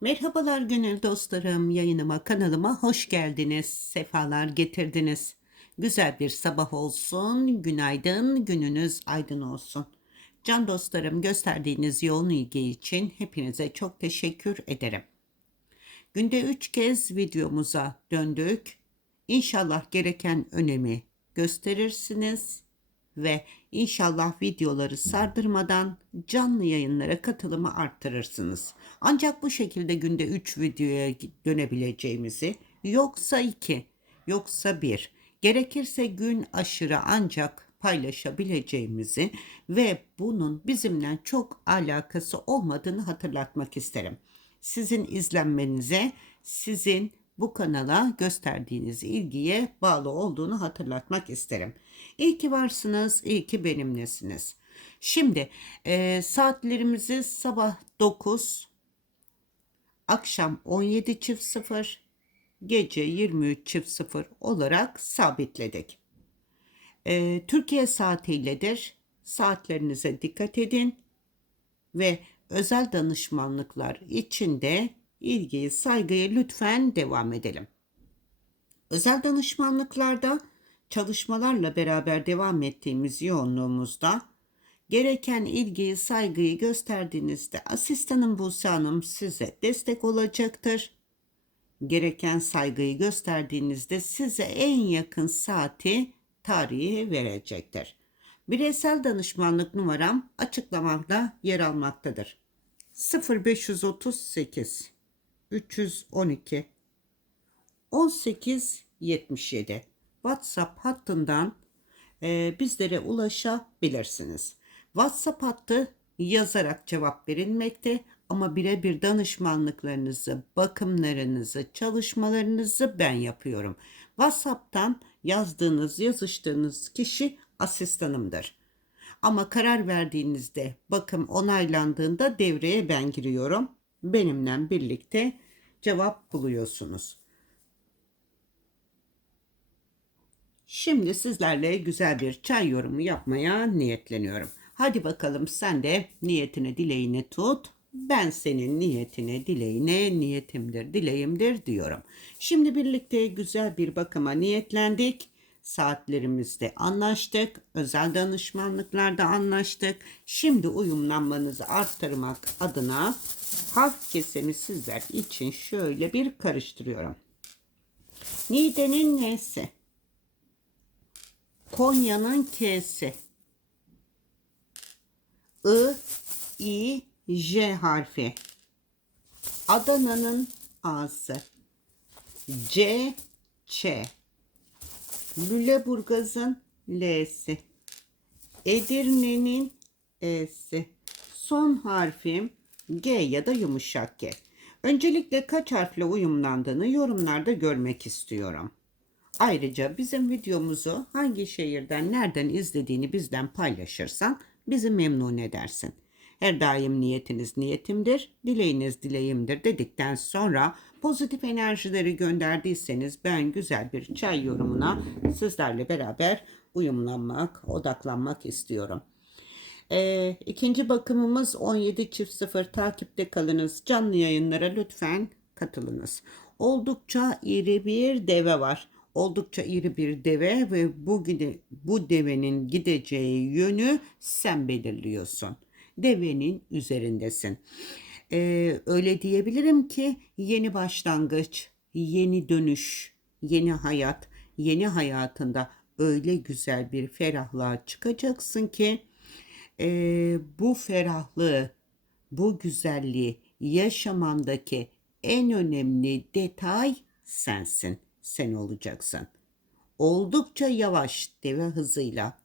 Merhabalar gönül dostlarım, yayınıma, kanalıma hoş geldiniz, sefalar getirdiniz. Güzel bir sabah olsun, günaydın, gününüz aydın olsun. Can dostlarım gösterdiğiniz yoğun ilgi için hepinize çok teşekkür ederim. Günde üç kez videomuza döndük. İnşallah gereken önemi gösterirsiniz ve inşallah videoları sardırmadan canlı yayınlara katılımı arttırırsınız. Ancak bu şekilde günde 3 videoya dönebileceğimizi yoksa 2 yoksa 1 gerekirse gün aşırı ancak paylaşabileceğimizi ve bunun bizimle çok alakası olmadığını hatırlatmak isterim. Sizin izlenmenize, sizin bu kanala gösterdiğiniz ilgiye bağlı olduğunu hatırlatmak isterim. İyi ki varsınız, iyi ki benimlesiniz. Şimdi e, saatlerimizi sabah 9, akşam 17.00, gece 23.00 olarak sabitledik. E, Türkiye saatiyledir. Saatlerinize dikkat edin ve özel danışmanlıklar için de ilgiyi, saygıyı lütfen devam edelim. Özel danışmanlıklarda çalışmalarla beraber devam ettiğimiz yoğunluğumuzda gereken ilgiyi, saygıyı gösterdiğinizde asistanım Buse Hanım size destek olacaktır. Gereken saygıyı gösterdiğinizde size en yakın saati, tarihi verecektir. Bireysel danışmanlık numaram açıklamamda yer almaktadır. 0538 312 1877 WhatsApp hattından e, bizlere ulaşabilirsiniz. WhatsApp hattı yazarak cevap verilmekte ama birebir danışmanlıklarınızı, bakımlarınızı, çalışmalarınızı ben yapıyorum. WhatsApp'tan yazdığınız, yazıştığınız kişi asistanımdır. Ama karar verdiğinizde bakım onaylandığında devreye ben giriyorum. Benimle birlikte cevap buluyorsunuz. Şimdi sizlerle güzel bir çay yorumu yapmaya niyetleniyorum. Hadi bakalım sen de niyetini dileğini tut. Ben senin niyetine, dileğine, niyetimdir, dileğimdir diyorum. Şimdi birlikte güzel bir bakıma niyetlendik. Saatlerimizde anlaştık. Özel danışmanlıklarda anlaştık. Şimdi uyumlanmanızı arttırmak adına harf kesemi sizler için şöyle bir karıştırıyorum. Nide'nin nesi? Konya'nın K'si. I, I, J harfi. Adana'nın A'sı. C, Ç. Lüleburgaz'ın L'si. Edirne'nin E'si. Son harfim G ya da yumuşak G. Öncelikle kaç harfle uyumlandığını yorumlarda görmek istiyorum. Ayrıca bizim videomuzu hangi şehirden, nereden izlediğini bizden paylaşırsan bizi memnun edersin. Her daim niyetiniz niyetimdir, dileğiniz dileğimdir dedikten sonra pozitif enerjileri gönderdiyseniz ben güzel bir çay yorumuna sizlerle beraber uyumlanmak, odaklanmak istiyorum. Ee, ikinci bakımımız 17 çift 0 takipte kalınız. Canlı yayınlara lütfen katılınız. Oldukça iri bir deve var. Oldukça iri bir deve ve bu, bu devenin gideceği yönü sen belirliyorsun. Devenin üzerindesin. Ee, öyle diyebilirim ki yeni başlangıç, yeni dönüş, yeni hayat, yeni hayatında öyle güzel bir ferahlığa çıkacaksın ki e, bu ferahlığı, bu güzelliği yaşamandaki en önemli detay sensin. Sen olacaksın. Oldukça yavaş deve hızıyla,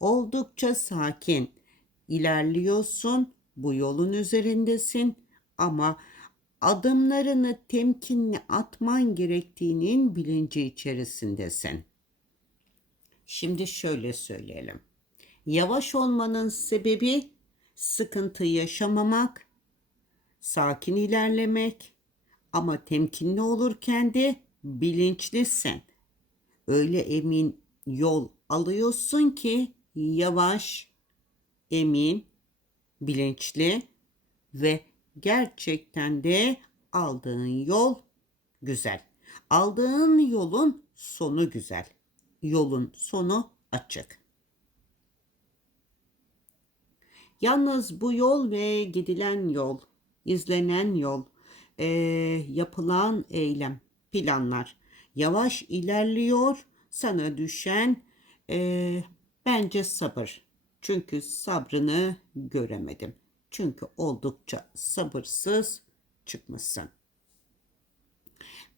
oldukça sakin ilerliyorsun. Bu yolun üzerindesin ama adımlarını temkinli atman gerektiğinin bilinci içerisindesin. Şimdi şöyle söyleyelim. Yavaş olmanın sebebi sıkıntı yaşamamak, sakin ilerlemek ama temkinli olurken de bilinçlisin. Öyle emin yol alıyorsun ki yavaş, emin, bilinçli ve gerçekten de aldığın yol güzel. Aldığın yolun sonu güzel. Yolun sonu açık. Yalnız bu yol ve gidilen yol, izlenen yol, e, yapılan eylem, planlar yavaş ilerliyor. Sana düşen e, bence sabır. Çünkü sabrını göremedim. Çünkü oldukça sabırsız çıkmışsın.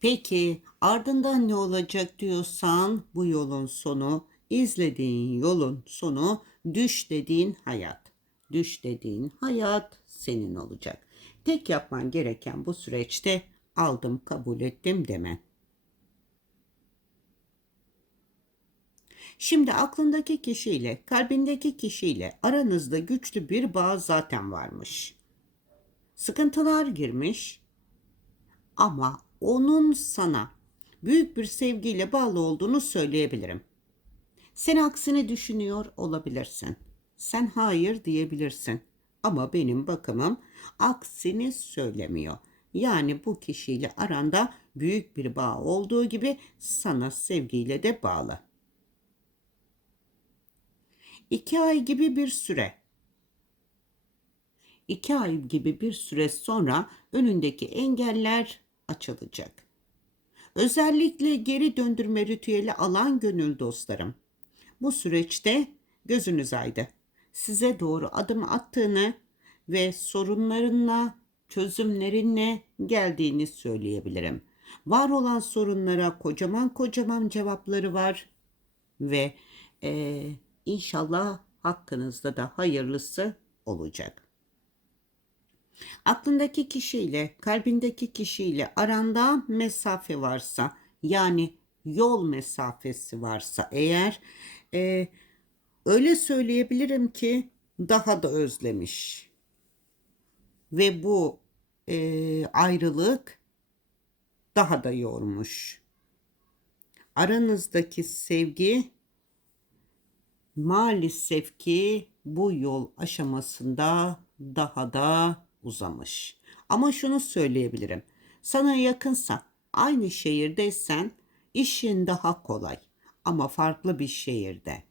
Peki ardından ne olacak diyorsan bu yolun sonu, izlediğin yolun sonu düş dediğin hayat. Düş dediğin hayat senin olacak. Tek yapman gereken bu süreçte aldım kabul ettim demen. Şimdi aklındaki kişiyle, kalbindeki kişiyle aranızda güçlü bir bağ zaten varmış. Sıkıntılar girmiş ama onun sana büyük bir sevgiyle bağlı olduğunu söyleyebilirim. Sen aksini düşünüyor olabilirsin. Sen hayır diyebilirsin. Ama benim bakımım aksini söylemiyor. Yani bu kişiyle aranda büyük bir bağ olduğu gibi sana sevgiyle de bağlı. İki ay gibi bir süre. İki ay gibi bir süre sonra önündeki engeller açılacak. Özellikle geri döndürme ritüeli alan gönül dostlarım. Bu süreçte gözünüz aydı. Size doğru adım attığını ve sorunlarınla, çözümlerinle geldiğini söyleyebilirim. Var olan sorunlara kocaman kocaman cevapları var ve eee İnşallah hakkınızda da hayırlısı olacak. Aklındaki kişiyle, kalbindeki kişiyle aranda mesafe varsa, yani yol mesafesi varsa eğer, e, öyle söyleyebilirim ki daha da özlemiş. Ve bu e, ayrılık daha da yormuş. Aranızdaki sevgi maalesef ki bu yol aşamasında daha da uzamış. Ama şunu söyleyebilirim. Sana yakınsa, aynı şehirdeysen işin daha kolay ama farklı bir şehirde.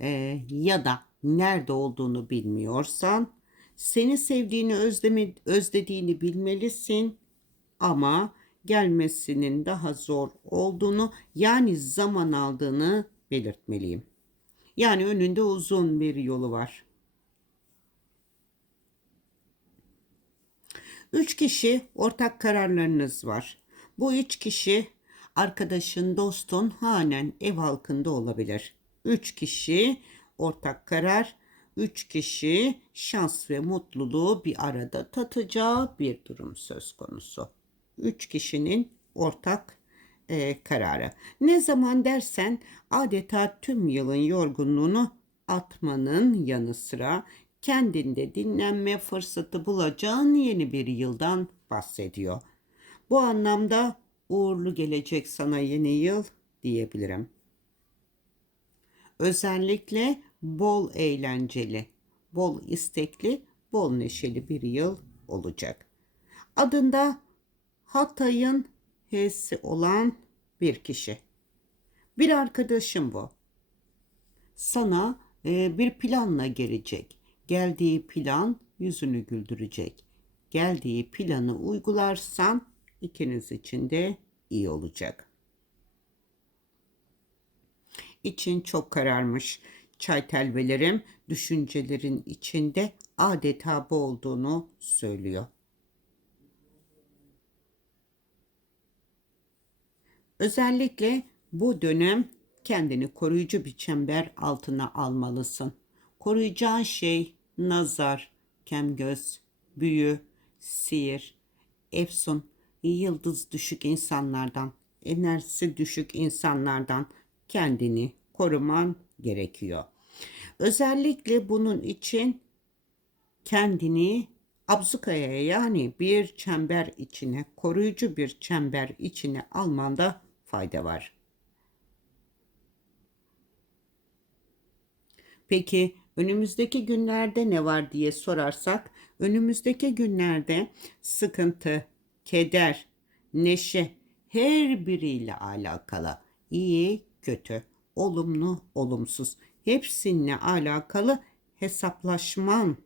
Ee, ya da nerede olduğunu bilmiyorsan seni sevdiğini özleme, özlediğini bilmelisin ama gelmesinin daha zor olduğunu yani zaman aldığını belirtmeliyim. Yani önünde uzun bir yolu var. Üç kişi ortak kararlarınız var. Bu üç kişi arkadaşın, dostun, hanen, ev halkında olabilir. Üç kişi ortak karar, üç kişi şans ve mutluluğu bir arada tatacağı bir durum söz konusu. Üç kişinin ortak e, kararı. Ne zaman dersen adeta tüm yılın yorgunluğunu atmanın yanı sıra kendinde dinlenme fırsatı bulacağın yeni bir yıldan bahsediyor. Bu anlamda uğurlu gelecek sana yeni yıl diyebilirim. Özellikle bol eğlenceli, bol istekli, bol neşeli bir yıl olacak. Adında Hatay'ın H'si olan bir kişi. Bir arkadaşım bu. Sana e, bir planla gelecek. Geldiği plan yüzünü güldürecek. Geldiği planı uygularsan ikiniz için de iyi olacak. İçin çok kararmış. Çay telvelerim düşüncelerin içinde adeta bu olduğunu söylüyor. Özellikle bu dönem kendini koruyucu bir çember altına almalısın. Koruyacağın şey nazar, kemgöz, büyü, sihir, efsun, yıldız düşük insanlardan, enerjisi düşük insanlardan kendini koruman gerekiyor. Özellikle bunun için kendini abzukaya yani bir çember içine, koruyucu bir çember içine almanda fayda var. Peki önümüzdeki günlerde ne var diye sorarsak önümüzdeki günlerde sıkıntı, keder, neşe her biriyle alakalı. İyi, kötü, olumlu, olumsuz hepsinle alakalı hesaplaşman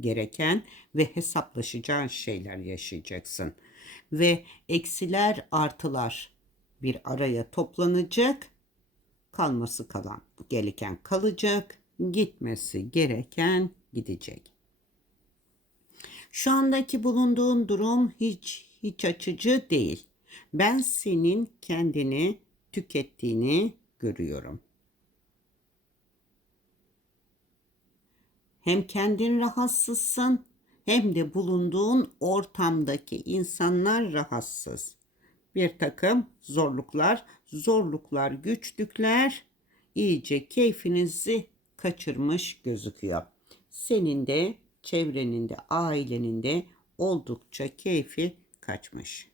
gereken ve hesaplaşacağın şeyler yaşayacaksın. Ve eksiler artılar bir araya toplanacak. Kalması kalan gereken kalacak. Gitmesi gereken gidecek. Şu andaki bulunduğun durum hiç hiç açıcı değil. Ben senin kendini tükettiğini görüyorum. Hem kendin rahatsızsın hem de bulunduğun ortamdaki insanlar rahatsız. Bir takım zorluklar, zorluklar, güçlükler iyice keyfinizi kaçırmış gözüküyor. Senin de çevrenin de ailenin de oldukça keyfi kaçmış.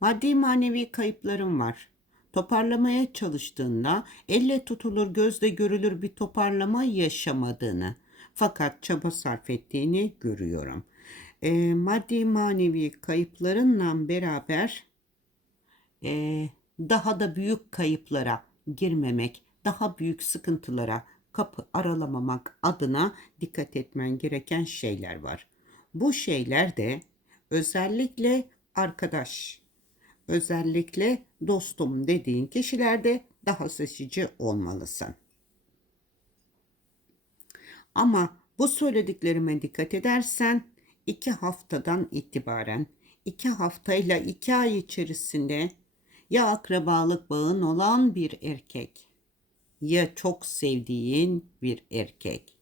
Maddi manevi kayıplarım var. Toparlamaya çalıştığında elle tutulur gözle görülür bir toparlama yaşamadığını fakat çaba sarf ettiğini görüyorum. E, maddi manevi kayıplarınla beraber e, daha da büyük kayıplara girmemek, daha büyük sıkıntılara kapı aralamamak adına dikkat etmen gereken şeyler var. Bu şeyler de özellikle arkadaş, özellikle dostum dediğin kişilerde daha seçici olmalısın. Ama bu söylediklerime dikkat edersen iki haftadan itibaren iki haftayla iki ay içerisinde ya akrabalık bağın olan bir erkek ya çok sevdiğin bir erkek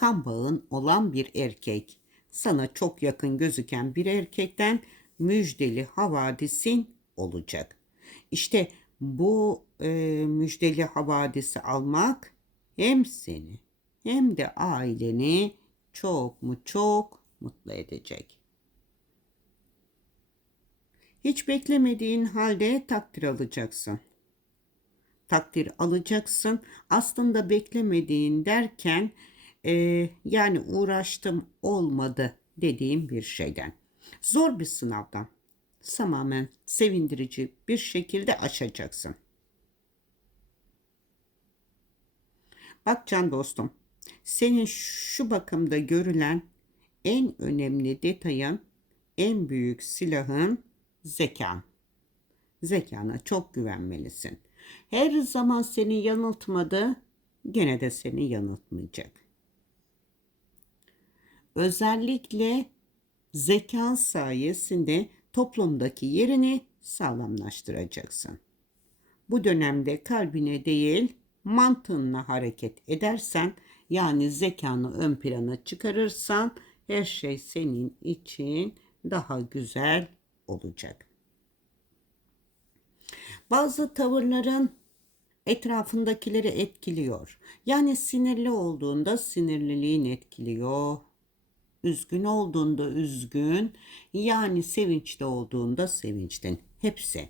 kan bağın olan bir erkek sana çok yakın gözüken bir erkekten müjdeli havadisin olacak. İşte bu e, müjdeli havadisi almak hem seni hem de aileni çok mu çok mutlu edecek. Hiç beklemediğin halde takdir alacaksın. Takdir alacaksın. Aslında beklemediğin derken e, yani uğraştım olmadı dediğim bir şeyden. Zor bir sınavdan tamamen sevindirici bir şekilde aşacaksın. Bak can dostum, senin şu bakımda görülen en önemli detayın, en büyük silahın zekan. Zekana çok güvenmelisin. Her zaman seni yanıltmadı, gene de seni yanıltmayacak. Özellikle zekan sayesinde toplumdaki yerini sağlamlaştıracaksın. Bu dönemde kalbine değil mantığınla hareket edersen yani zekanı ön plana çıkarırsan her şey senin için daha güzel olacak. Bazı tavırların etrafındakileri etkiliyor. Yani sinirli olduğunda sinirliliğin etkiliyor. Üzgün olduğunda üzgün, yani sevinçli olduğunda sevinçten. Hepsi.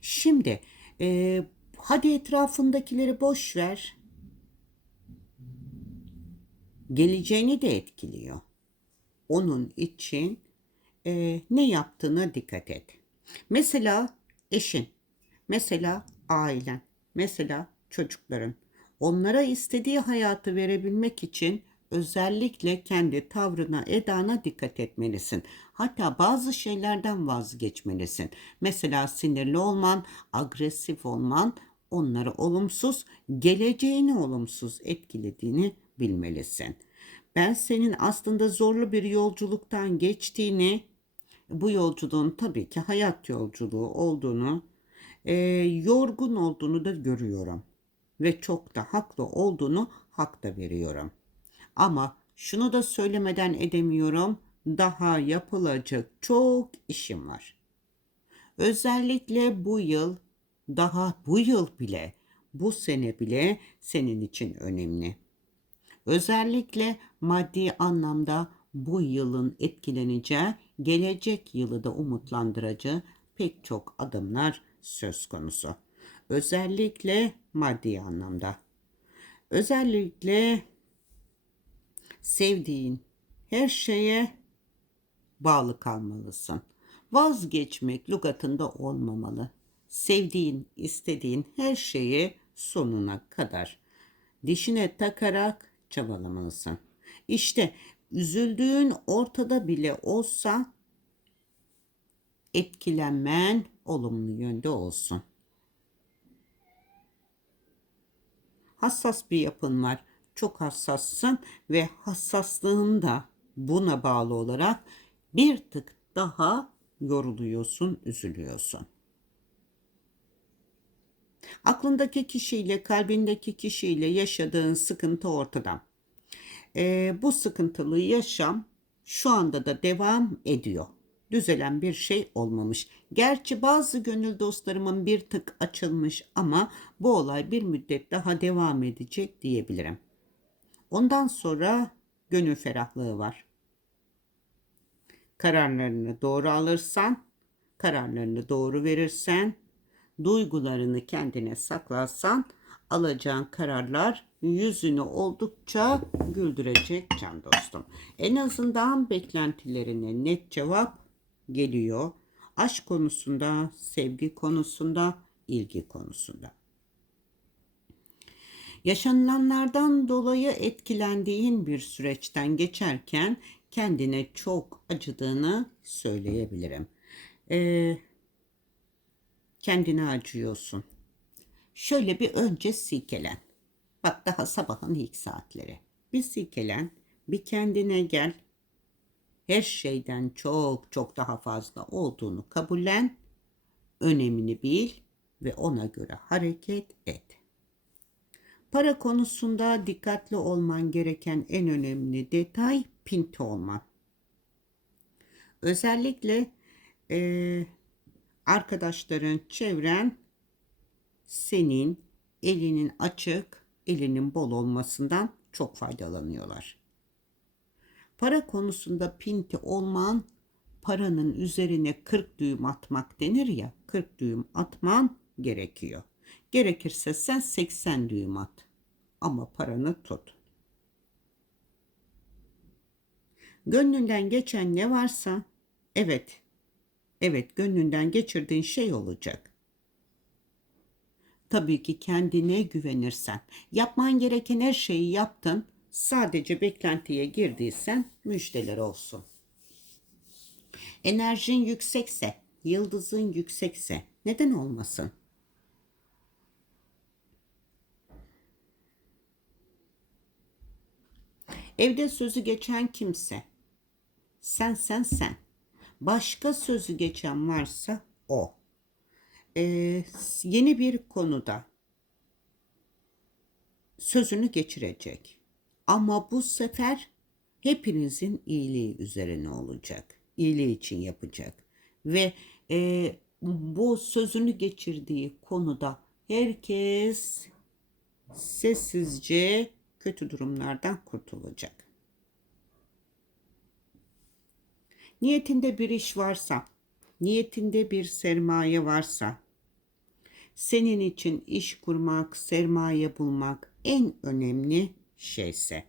Şimdi e, hadi etrafındakileri boş ver. Geleceğini de etkiliyor. Onun için e, ne yaptığına dikkat et. Mesela eşin, mesela ailen, mesela çocukların. Onlara istediği hayatı verebilmek için özellikle kendi tavrına, edana dikkat etmelisin. Hatta bazı şeylerden vazgeçmelisin. Mesela sinirli olman, agresif olman onları olumsuz, geleceğini olumsuz etkilediğini bilmelisin. Ben senin aslında zorlu bir yolculuktan geçtiğini, bu yolculuğun tabii ki hayat yolculuğu olduğunu, e, yorgun olduğunu da görüyorum. Ve çok da haklı olduğunu hak da veriyorum. Ama şunu da söylemeden edemiyorum. Daha yapılacak çok işim var. Özellikle bu yıl, daha bu yıl bile, bu sene bile senin için önemli. Özellikle maddi anlamda bu yılın etkileneceği, gelecek yılı da umutlandırıcı pek çok adımlar söz konusu. Özellikle maddi anlamda. Özellikle sevdiğin her şeye bağlı kalmalısın. Vazgeçmek lügatında olmamalı. Sevdiğin, istediğin her şeyi sonuna kadar dişine takarak çabalamalısın. İşte üzüldüğün ortada bile olsa etkilenmen olumlu yönde olsun. Hassas bir yapın var. Çok hassassın ve hassaslığın da buna bağlı olarak bir tık daha yoruluyorsun, üzülüyorsun. Aklındaki kişiyle, kalbindeki kişiyle yaşadığın sıkıntı ortada. Ee, bu sıkıntılı yaşam şu anda da devam ediyor. Düzelen bir şey olmamış. Gerçi bazı gönül dostlarımın bir tık açılmış ama bu olay bir müddet daha devam edecek diyebilirim. Ondan sonra gönül ferahlığı var. Kararlarını doğru alırsan, kararlarını doğru verirsen, duygularını kendine saklarsan alacağın kararlar yüzünü oldukça güldürecek can dostum. En azından beklentilerine net cevap geliyor. Aşk konusunda, sevgi konusunda, ilgi konusunda. Yaşanılanlardan dolayı etkilendiğin bir süreçten geçerken kendine çok acıdığını söyleyebilirim. Ee, kendine acıyorsun. Şöyle bir önce silkelen. Bak daha sabahın ilk saatleri. Bir silkelen, bir kendine gel. Her şeyden çok çok daha fazla olduğunu kabullen. Önemini bil ve ona göre hareket et. Para konusunda dikkatli olman gereken en önemli detay pinti olman. Özellikle e, arkadaşların, çevren senin elinin açık, elinin bol olmasından çok faydalanıyorlar. Para konusunda pinti olman, paranın üzerine 40 düğüm atmak denir ya, 40 düğüm atman gerekiyor. Gerekirse sen 80 düğüm at. Ama paranı tut. Gönlünden geçen ne varsa, evet, evet gönlünden geçirdiğin şey olacak. Tabii ki kendine güvenirsen, yapman gereken her şeyi yaptın, sadece beklentiye girdiysen müjdeler olsun. Enerjin yüksekse, yıldızın yüksekse neden olmasın? Evde sözü geçen kimse, sen sen sen. Başka sözü geçen varsa o. Ee, yeni bir konuda sözünü geçirecek. Ama bu sefer hepinizin iyiliği üzerine olacak. İyiliği için yapacak. Ve e, bu sözünü geçirdiği konuda herkes sessizce kötü durumlardan kurtulacak. Niyetinde bir iş varsa, niyetinde bir sermaye varsa, senin için iş kurmak, sermaye bulmak en önemli şeyse.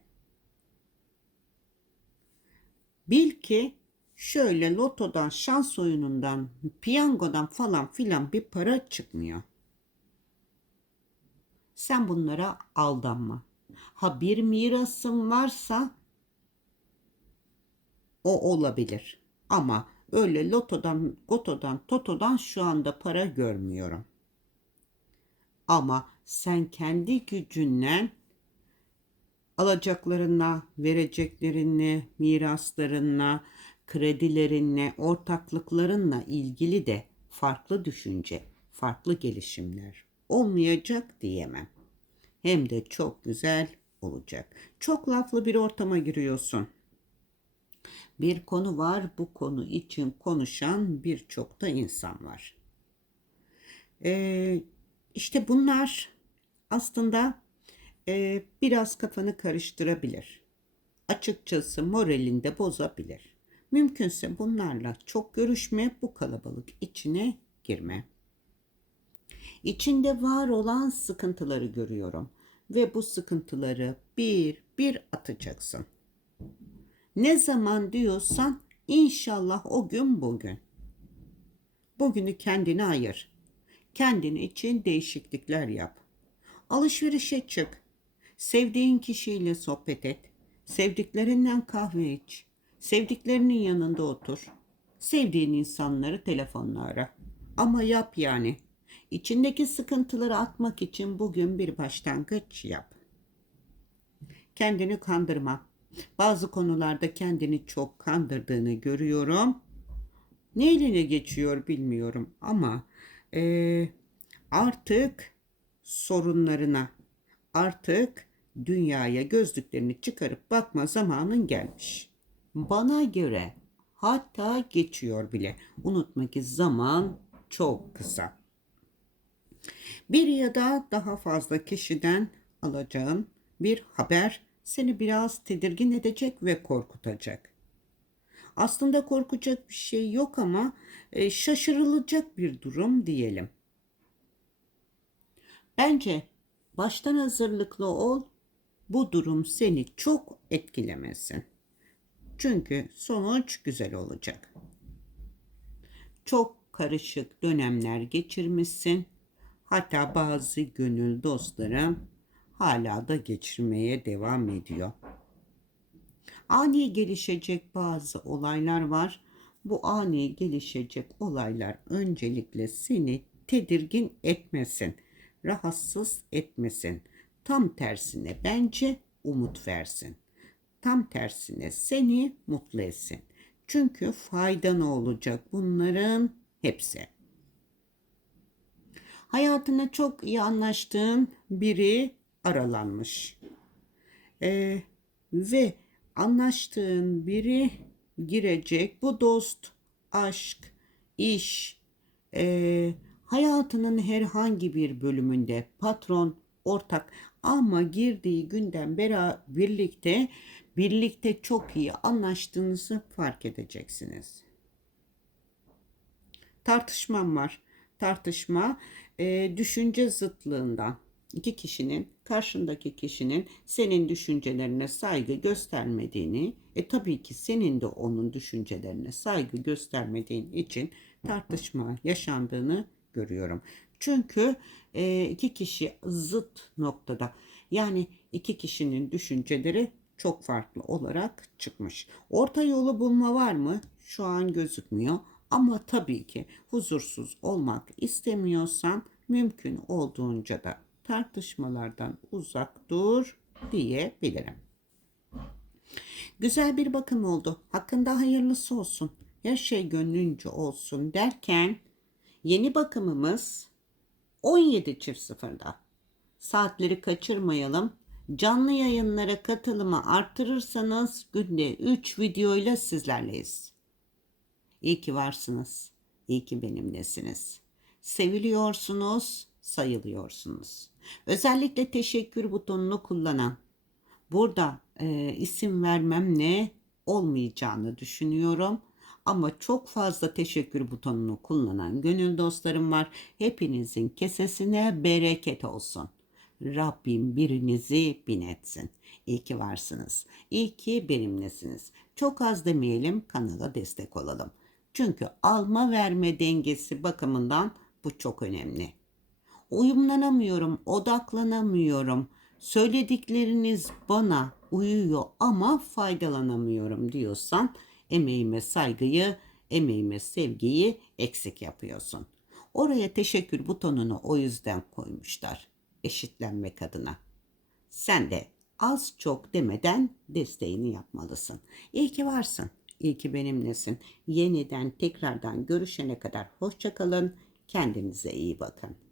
Bil ki şöyle lotodan, şans oyunundan, piyangodan falan filan bir para çıkmıyor. Sen bunlara aldanma. Ha bir mirasın varsa o olabilir. Ama öyle lotodan, gotodan, totodan şu anda para görmüyorum. Ama sen kendi gücünle alacaklarına, vereceklerine, miraslarına, kredilerinle, ortaklıklarınla ilgili de farklı düşünce, farklı gelişimler olmayacak diyemem. Hem de çok güzel olacak. Çok laflı bir ortama giriyorsun. Bir konu var, bu konu için konuşan birçok da insan var. Ee, işte bunlar aslında e, biraz kafanı karıştırabilir. Açıkçası moralinde bozabilir. Mümkünse bunlarla çok görüşme, bu kalabalık içine girme. İçinde var olan sıkıntıları görüyorum ve bu sıkıntıları bir bir atacaksın. Ne zaman diyorsan İnşallah o gün bugün. Bugünü kendine ayır. Kendin için değişiklikler yap. Alışverişe çık. Sevdiğin kişiyle sohbet et. Sevdiklerinden kahve iç. Sevdiklerinin yanında otur. Sevdiğin insanları telefonla ara. Ama yap yani. İçindeki sıkıntıları atmak için bugün bir başlangıç yap. Kendini kandırma. Bazı konularda kendini çok kandırdığını görüyorum. Ne eline geçiyor bilmiyorum ama eee, artık sorunlarına, artık dünyaya gözlüklerini çıkarıp bakma zamanın gelmiş. Bana göre hatta geçiyor bile. Unutma ki zaman çok kısa. Bir ya da daha fazla kişiden alacağın bir haber seni biraz tedirgin edecek ve korkutacak. Aslında korkacak bir şey yok ama e, şaşırılacak bir durum diyelim. Bence baştan hazırlıklı ol. Bu durum seni çok etkilemesin. Çünkü sonuç güzel olacak. Çok karışık dönemler geçirmişsin. Hatta bazı gönül dostlarım hala da geçirmeye devam ediyor. Ani gelişecek bazı olaylar var. Bu ani gelişecek olaylar öncelikle seni tedirgin etmesin, rahatsız etmesin. Tam tersine bence umut versin. Tam tersine seni mutlu etsin. Çünkü faydan olacak bunların hepsi. Hayatına çok iyi anlaştığın biri aralanmış. Ee, ve anlaştığın biri girecek. Bu dost, aşk, iş, e, hayatının herhangi bir bölümünde patron, ortak ama girdiği günden beri birlikte birlikte çok iyi anlaştığınızı fark edeceksiniz. Tartışmam var. Tartışma e, düşünce zıtlığından iki kişinin karşındaki kişinin senin düşüncelerine saygı göstermediğini e tabii ki senin de onun düşüncelerine saygı göstermediğin için tartışma yaşandığını görüyorum. Çünkü e, iki kişi zıt noktada yani iki kişinin düşünceleri çok farklı olarak çıkmış. Orta yolu bulma var mı? Şu an gözükmüyor. Ama tabii ki huzursuz olmak istemiyorsan mümkün olduğunca da tartışmalardan uzak dur diyebilirim. Güzel bir bakım oldu. Hakkında hayırlısı olsun. Her şey gönlünce olsun derken yeni bakımımız 17.00'da. Saatleri kaçırmayalım. Canlı yayınlara katılımı arttırırsanız günde 3 videoyla sizlerleyiz. İyi ki varsınız. İyi ki benimlesiniz. Seviliyorsunuz, sayılıyorsunuz. Özellikle teşekkür butonunu kullanan, burada e, isim vermemle olmayacağını düşünüyorum. Ama çok fazla teşekkür butonunu kullanan gönül dostlarım var. Hepinizin kesesine bereket olsun. Rabbim birinizi bin etsin. İyi ki varsınız. İyi ki benimlesiniz. Çok az demeyelim kanala destek olalım. Çünkü alma verme dengesi bakımından bu çok önemli. Uyumlanamıyorum, odaklanamıyorum. Söyledikleriniz bana uyuyor ama faydalanamıyorum diyorsan emeğime saygıyı, emeğime sevgiyi eksik yapıyorsun. Oraya teşekkür butonunu o yüzden koymuşlar. Eşitlenmek adına. Sen de az çok demeden desteğini yapmalısın. İyi ki varsın. İyi ki benimlesin. Yeniden tekrardan görüşene kadar hoşçakalın. Kendinize iyi bakın.